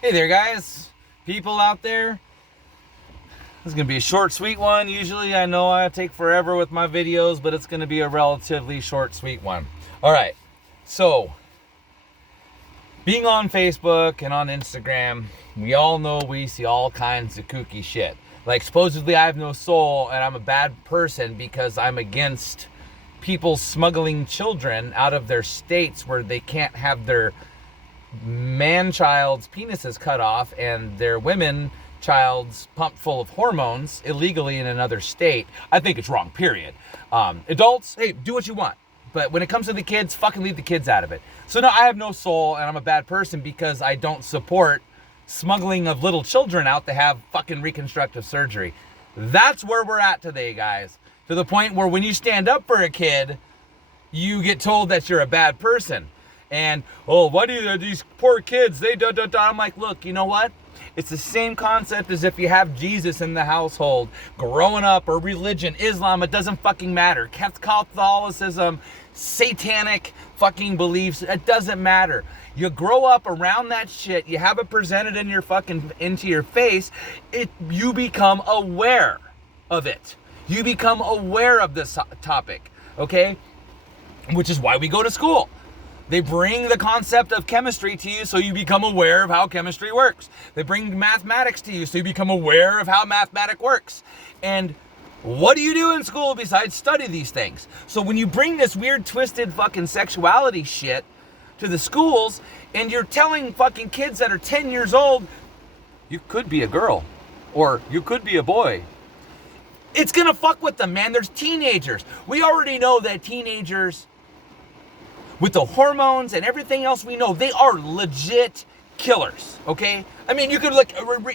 Hey there, guys. People out there. This is going to be a short, sweet one. Usually, I know I take forever with my videos, but it's going to be a relatively short, sweet one. All right. So, being on Facebook and on Instagram, we all know we see all kinds of kooky shit. Like, supposedly I have no soul and I'm a bad person because I'm against people smuggling children out of their states where they can't have their man-child's penises cut off and their women-child's pumped full of hormones illegally in another state. I think it's wrong, period. Adults, hey, do what you want. But when it comes to the kids, fucking leave the kids out of it. So no, I have no soul and I'm a bad person because I don't support smuggling of little children out to have fucking reconstructive surgery. That's where we're at today, guys. To the point where when you stand up for a kid, you get told that you're a bad person. And, oh, why do these poor kids, they da. I'm like, look, you know what? It's the same concept as if you have Jesus in the household, growing up, or religion, Islam, it doesn't fucking matter. Catholicism, satanic fucking beliefs, it doesn't matter. You grow up around that shit, you have it presented in your fucking, into your face, you become aware of it. You become aware of this topic, okay? Which is why we go to school. They bring the concept of chemistry to you so you become aware of how chemistry works. They bring mathematics to you so you become aware of how mathematics works. And what do you do in school besides study these things? So when you bring this weird, twisted fucking sexuality shit to the schools and you're telling fucking kids that are 10 years old, you could be a girl or you could be a boy. It's gonna fuck with them, man. There's teenagers. We already know that teenagers, with the hormones and everything else we know, they are legit killers, okay? I mean, you could look,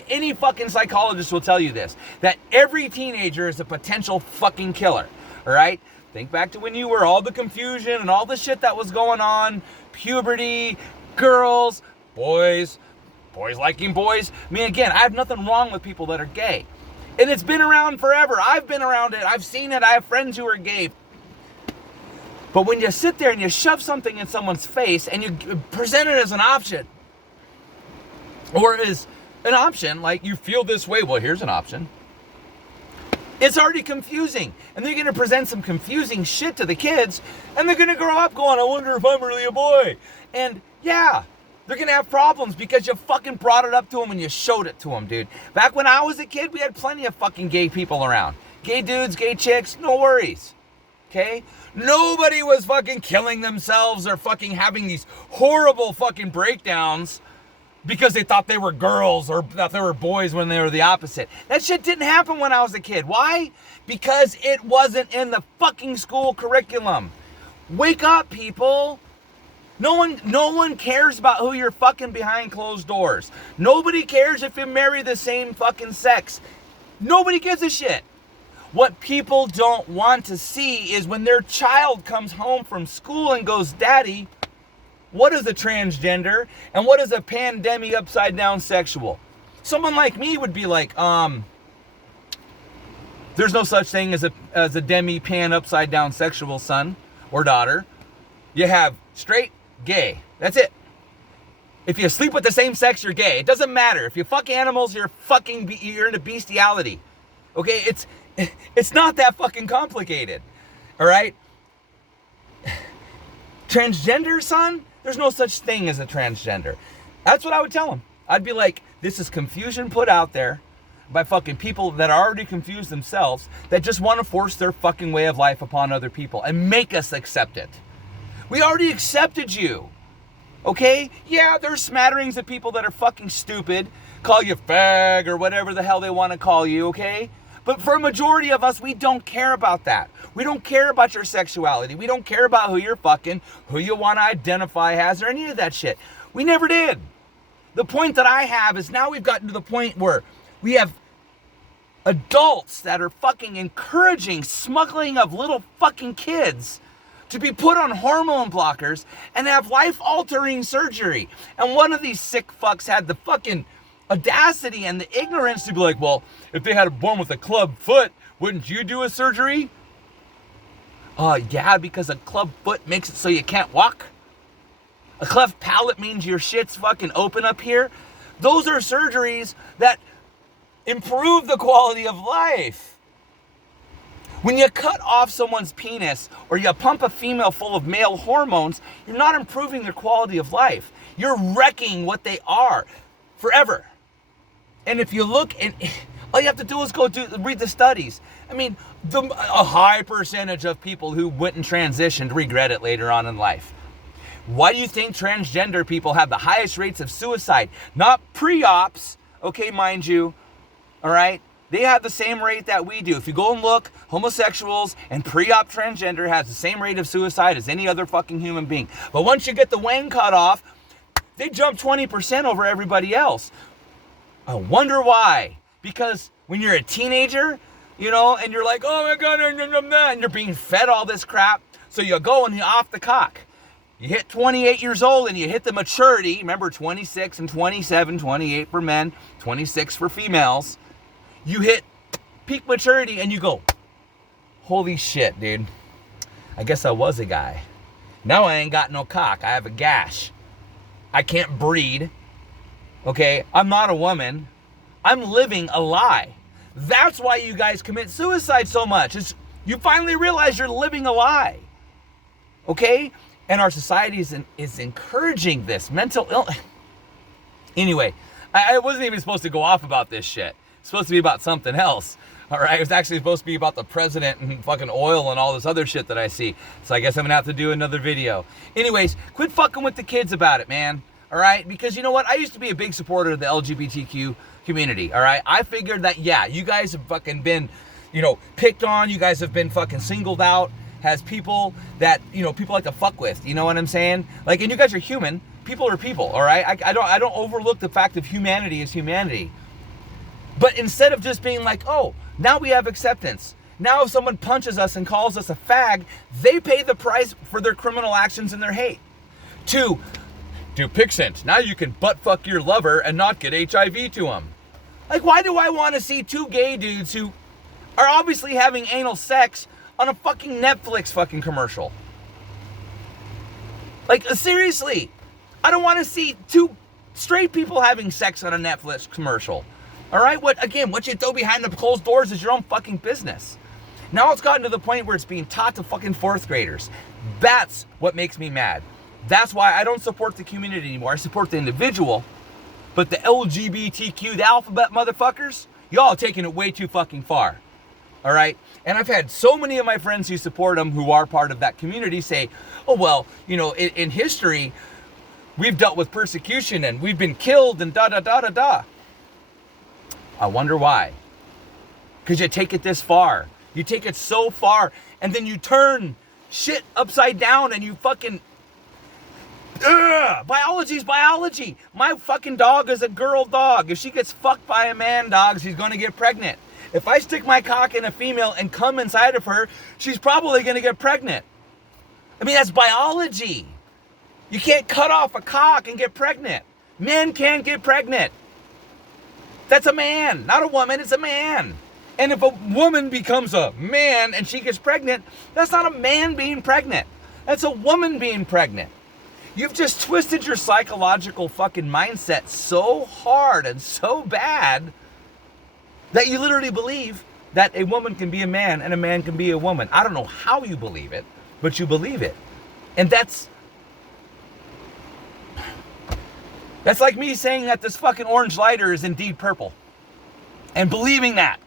any fucking psychologist will tell you this, that every teenager is a potential fucking killer, all right? Think back to when you were, all the confusion and all the shit that was going on, puberty, girls, boys liking boys. I mean, again, I have nothing wrong with people that are gay. And it's been around forever. I've been around it. I've seen it. I have friends who are gay. But when you sit there and you shove something in someone's face and you present it as an option, or as an option, like you feel this way, well, here's an option. It's already confusing. And they're going to present some confusing shit to the kids, and they're going to grow up going, I wonder if I'm really a boy. And yeah, they're going to have problems because you fucking brought it up to them and you showed it to them, dude. Back when I was a kid, we had plenty of fucking gay people around. Gay dudes, gay chicks, no worries. Okay? Nobody was fucking killing themselves or fucking having these horrible fucking breakdowns because they thought they were girls or that they were boys when they were the opposite. That shit didn't happen when I was a kid. Why? Because it wasn't in the fucking school curriculum. Wake up, people. No one cares about who you're fucking behind closed doors. Nobody cares if you marry the same fucking sex. Nobody gives a shit. What people don't want to see is when their child comes home from school and goes, Daddy, what is a transgender and what is a pandemic upside down sexual? Someone like me would be like, there's no such thing as a demi pan upside down sexual son or daughter. You have straight, gay. That's it. If you sleep with the same sex, you're gay. It doesn't matter. If you fuck animals, you're into bestiality. Okay, it's not that fucking complicated. All right? Transgender, son? There's no such thing as a transgender. That's what I would tell them. I'd be like, this is confusion put out there by fucking people that are already confused themselves that just want to force their fucking way of life upon other people and make us accept it. We already accepted you. Okay? Yeah, there's smatterings of people that are fucking stupid, call you fag or whatever the hell they want to call you, okay? But for a majority of us, we don't care about that. We don't care about your sexuality. We don't care about who you're fucking, who you want to identify as, or any of that shit. We never did. The point that I have is now we've gotten to the point where we have adults that are fucking encouraging smuggling of little fucking kids to be put on hormone blockers and have life-altering surgery. And one of these sick fucks had the fucking audacity and the ignorance to be like, well, if they had a born with a club foot, wouldn't you do a surgery? Yeah, because a club foot makes it so you can't walk. A cleft palate means your shit's fucking open up here. Those are surgeries that improve the quality of life. When you cut off someone's penis or you pump a female full of male hormones, you're not improving their quality of life. You're wrecking what they are forever. And if you look, and all you have to do is read the studies. I mean, a high percentage of people who went and transitioned regret it later on in life. Why do you think transgender people have the highest rates of suicide? Not pre-ops, okay, mind you, all right? They have the same rate that we do. If you go and look, homosexuals and pre-op transgender has the same rate of suicide as any other fucking human being. But once you get the wang cut off, they jump 20% over everybody else. I wonder why. Because when you're a teenager, you know, and you're like, oh my God, and you're being fed all this crap, so you go and you're off the cock. You hit 28 years old and you hit the maturity. Remember, 26 and 27, 28 for men, 26 for females. You hit peak maturity and you go, holy shit, dude. I guess I was a guy. Now I ain't got no cock. I have a gash. I can't breed. Okay? I'm not a woman. I'm living a lie. That's why you guys commit suicide so much. You finally realize you're living a lie. Okay? And our society is encouraging this mental illness. Anyway, I wasn't even supposed to go off about this shit. It's supposed to be about something else. All right, it was actually supposed to be about the president and fucking oil and all this other shit that I see. So I guess I'm gonna have to do another video. Anyways, quit fucking with the kids about it, man. All right, because you know what? I used to be a big supporter of the LGBTQ community. All right, I figured that, yeah, you guys have fucking been, you know, picked on. You guys have been fucking singled out as people that, you know, people like to fuck with. You know what I'm saying? Like, and you guys are human. People are people. All right, I don't overlook the fact of humanity is humanity. But instead of just being like, oh, now we have acceptance. Now if someone punches us and calls us a fag, they pay the price for their criminal actions and their hate. 2, do Pixent. Now you can butt fuck your lover and not get HIV to him. Like, why do I want to see 2 gay dudes who are obviously having anal sex on a fucking Netflix fucking commercial? Like, seriously. I don't want to see 2 straight people having sex on a Netflix commercial. All right, what you throw behind the closed doors is your own fucking business. Now it's gotten to the point where it's being taught to fucking 4th graders. That's what makes me mad. That's why I don't support the community anymore. I support the individual, but the LGBTQ, the alphabet motherfuckers, y'all taking it way too fucking far. All right, and I've had so many of my friends who support them, who are part of that community, say, oh well, you know, in history, we've dealt with persecution and we've been killed and da da da da da. I wonder why. Because you take it this far. You take it so far, and then you turn shit upside down and you fucking... Biology's biology. My fucking dog is a girl dog. If she gets fucked by a man dog, she's going to get pregnant. If I stick my cock in a female and come inside of her, she's probably going to get pregnant. I mean, that's biology. You can't cut off a cock and get pregnant. Men can't get pregnant. That's a man, not a woman, it's a man. And if a woman becomes a man and she gets pregnant, that's not a man being pregnant. That's a woman being pregnant. You've just twisted your psychological fucking mindset so hard and so bad that you literally believe that a woman can be a man and a man can be a woman. I don't know how you believe it, but you believe it. And that's like me saying that this fucking orange lighter is indeed purple. And believing that.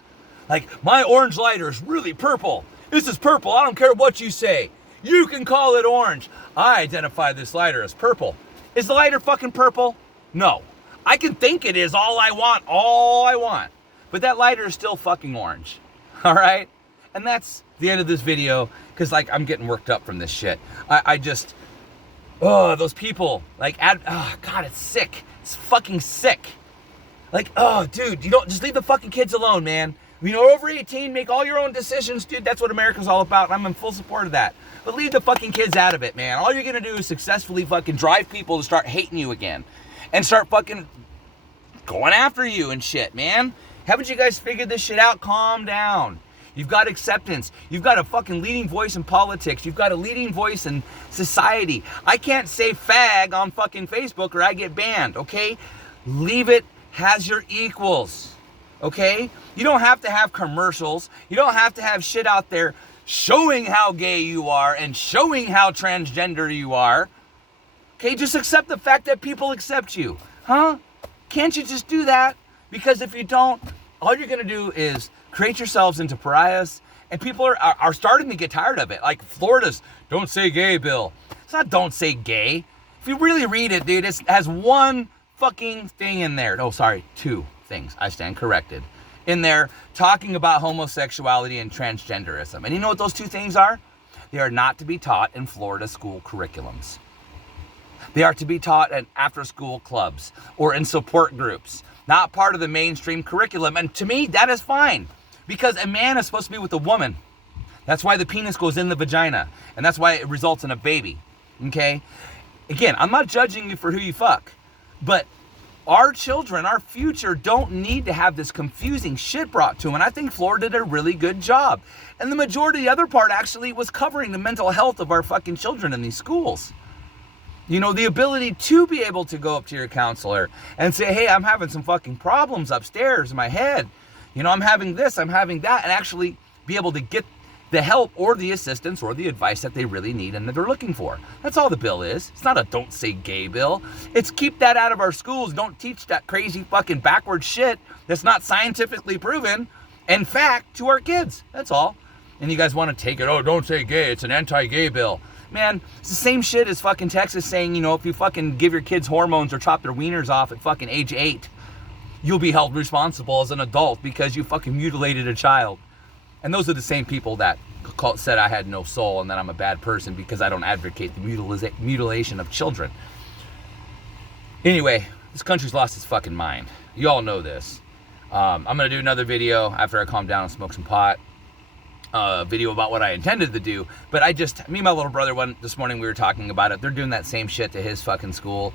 Like, my orange lighter is really purple. This is purple. I don't care what you say. You can call it orange. I identify this lighter as purple. Is the lighter fucking purple? No. I can think it is all I want. But that lighter is still fucking orange. All right? And that's the end of this video, because, like, I'm getting worked up from this shit. I just... Oh, those people, like, God, it's sick. It's fucking sick. Like, oh, dude, you don't, just leave the fucking kids alone, man. You know, over 18, make all your own decisions, dude. That's what America's all about, and I'm in full support of that. But leave the fucking kids out of it, man. All you're gonna do is successfully fucking drive people to start hating you again. And start fucking going after you and shit, man. Haven't you guys figured this shit out? Calm down. You've got acceptance. You've got a fucking leading voice in politics. You've got a leading voice in society. I can't say fag on fucking Facebook or I get banned, okay? Leave it as your equals, okay? You don't have to have commercials. You don't have to have shit out there showing how gay you are and showing how transgender you are. Okay, just accept the fact that people accept you. Huh? Can't you just do that? Because if you don't, all you're going to do is create yourselves into pariahs, and people are starting to get tired of it. Like Florida's don't say gay bill. It's not don't say gay. If you really read it, dude, it has one fucking thing in there. Oh, sorry, two things. I stand corrected. In there talking about homosexuality and transgenderism. And you know what those two things are? They are not to be taught in Florida school curriculums. They are to be taught in after-school clubs or in support groups, not part of the mainstream curriculum. And to me, that is fine, because a man is supposed to be with a woman. That's why the penis goes in the vagina, and that's why it results in a baby, okay? Again, I'm not judging you for who you fuck, but our children, our future, don't need to have this confusing shit brought to them. And I think Florida did a really good job. And the majority of the other part actually was covering the mental health of our fucking children in these schools. You know, the ability to be able to go up to your counselor and say, hey, I'm having some fucking problems upstairs in my head. You know, I'm having this, I'm having that, and actually be able to get the help or the assistance or the advice that they really need and that they're looking for. That's all the bill is. It's not a don't say gay bill. It's keep that out of our schools. Don't teach that crazy fucking backward shit that's not scientifically proven and fact to our kids. That's all. And you guys want to take it, oh, don't say gay, it's an anti-gay bill. Man, it's the same shit as fucking Texas saying, you know, if you fucking give your kids hormones or chop their wieners off at fucking age 8, you'll be held responsible as an adult because you fucking mutilated a child. And those are the same people that said I had no soul and that I'm a bad person because I don't advocate the mutilation of children. Anyway, this country's lost its fucking mind. You all know this. I'm going to do another video after I calm down and smoke some pot. Video about what I intended to do, but me and my little brother this morning, we were talking about it. They're doing that same shit to his fucking school,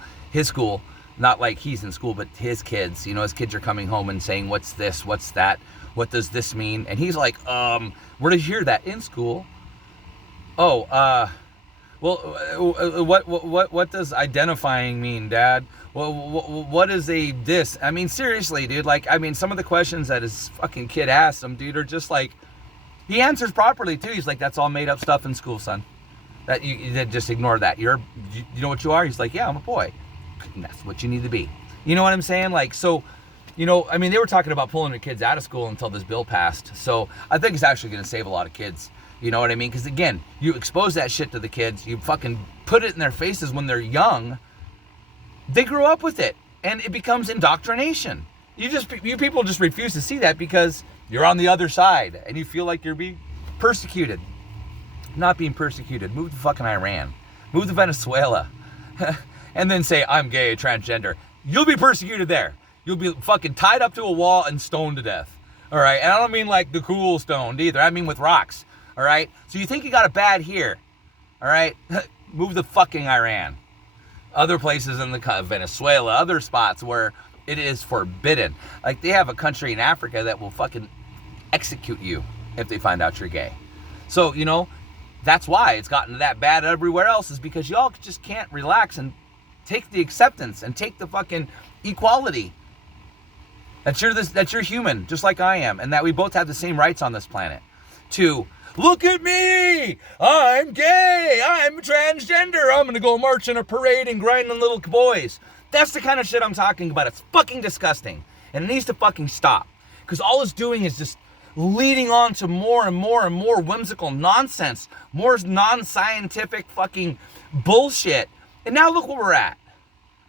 not like he's in school, but his kids, you know, his kids are coming home and saying, what's this, what's that, what does this mean? And he's like, where did you hear that? In school? Oh, well, what does identifying mean, Dad? Well, what is a this? I mean, seriously, dude, like, I mean, some of the questions that his fucking kid asked him, dude, are just like, he answers properly too. He's like, that's all made up stuff in school, son. That you just ignore that. You know what you are? He's like, yeah, I'm a boy. And that's what you need to be. You know what I'm saying? Like, so, you know, I mean, they were talking about pulling their kids out of school until this bill passed. So I think it's actually going to save a lot of kids. You know what I mean? Because again, you expose that shit to the kids. You fucking put it in their faces when they're young. They grow up with it, and it becomes indoctrination. You people just refuse to see that because you're on the other side and you feel like you're being persecuted. Not being persecuted. Move to fucking Iran. Move to Venezuela. And then say, I'm gay, transgender. You'll be persecuted there. You'll be fucking tied up to a wall and stoned to death. All right? And I don't mean like the cool stoned either. I mean with rocks. All right? So you think you got it bad here. All right? Move to fucking Iran. Other places in the Venezuela, other spots where it is forbidden. Like, they have a country in Africa that will fucking execute you if they find out you're gay. So, you know, that's why it's gotten that bad everywhere else, is because y'all just can't relax and take the acceptance and take the fucking equality. That you're human, just like I am, and that we both have the same rights on this planet. To, look at me! I'm gay! I'm transgender! I'm gonna go march in a parade and grind on little boys. That's the kind of shit I'm talking about. It's fucking disgusting. And it needs to fucking stop. Because all it's doing is just leading on to more and more and more whimsical nonsense. More non-scientific fucking bullshit. And now look where we're at.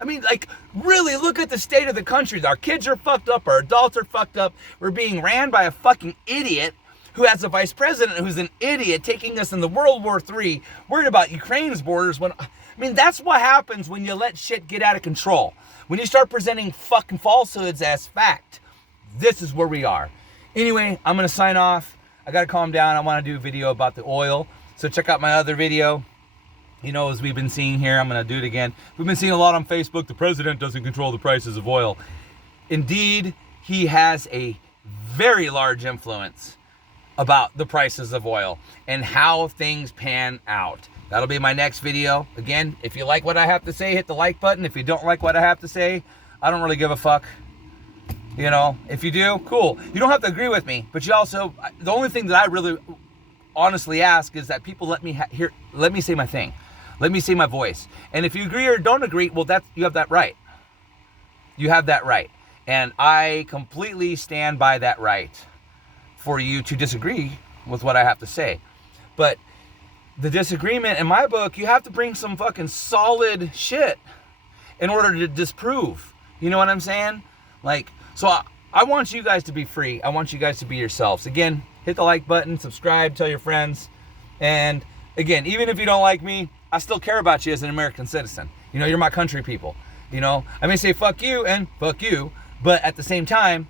I mean, like, really look at the state of the country. Our kids are fucked up. Our adults are fucked up. We're being ran by a fucking idiot who has a vice president who's an idiot taking us into World War III, worried about Ukraine's borders. I mean, that's what happens when you let shit get out of control. When you start presenting fucking falsehoods as fact. This is where we are. Anyway, I'm going to sign off. I got to calm down. I want to do a video about the oil. So check out my other video. You know, as we've been seeing here, I'm going to do it again. We've been seeing a lot on Facebook. The president doesn't control the prices of oil. Indeed, he has a very large influence about the prices of oil and how things pan out. That'll be my next video. Again, if you like what I have to say, hit the like button. If you don't like what I have to say, I don't really give a fuck. You know, if you do, cool. You don't have to agree with me, but you also, the only thing that I really honestly ask is that people let me let me say my thing. Let me say my voice. And if you agree or don't agree, well, you have that right. You have that right. And I completely stand by that right for you to disagree with what I have to say. But the disagreement, in my book, you have to bring some fucking solid shit in order to disprove. You know what I'm saying? Like, so I want you guys to be free. I want you guys to be yourselves. Again, hit the like button, subscribe, tell your friends. And again, even if you don't like me, I still care about you as an American citizen. You know, you're my country people. You know, I may say fuck you and fuck you, but at the same time,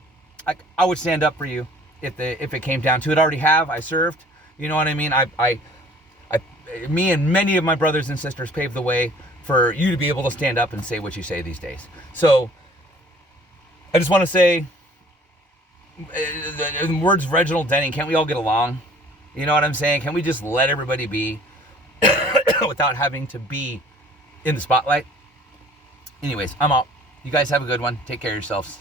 I would stand up for you if it came down to it. I already have. I served. You know what I mean? Me and many of my brothers and sisters paved the way for you to be able to stand up and say what you say these days. So I just want to say, in words of Reginald Denning, can't we all get along? You know what I'm saying? Can we just let everybody be without having to be in the spotlight? Anyways, I'm out. You guys have a good one. Take care of yourselves.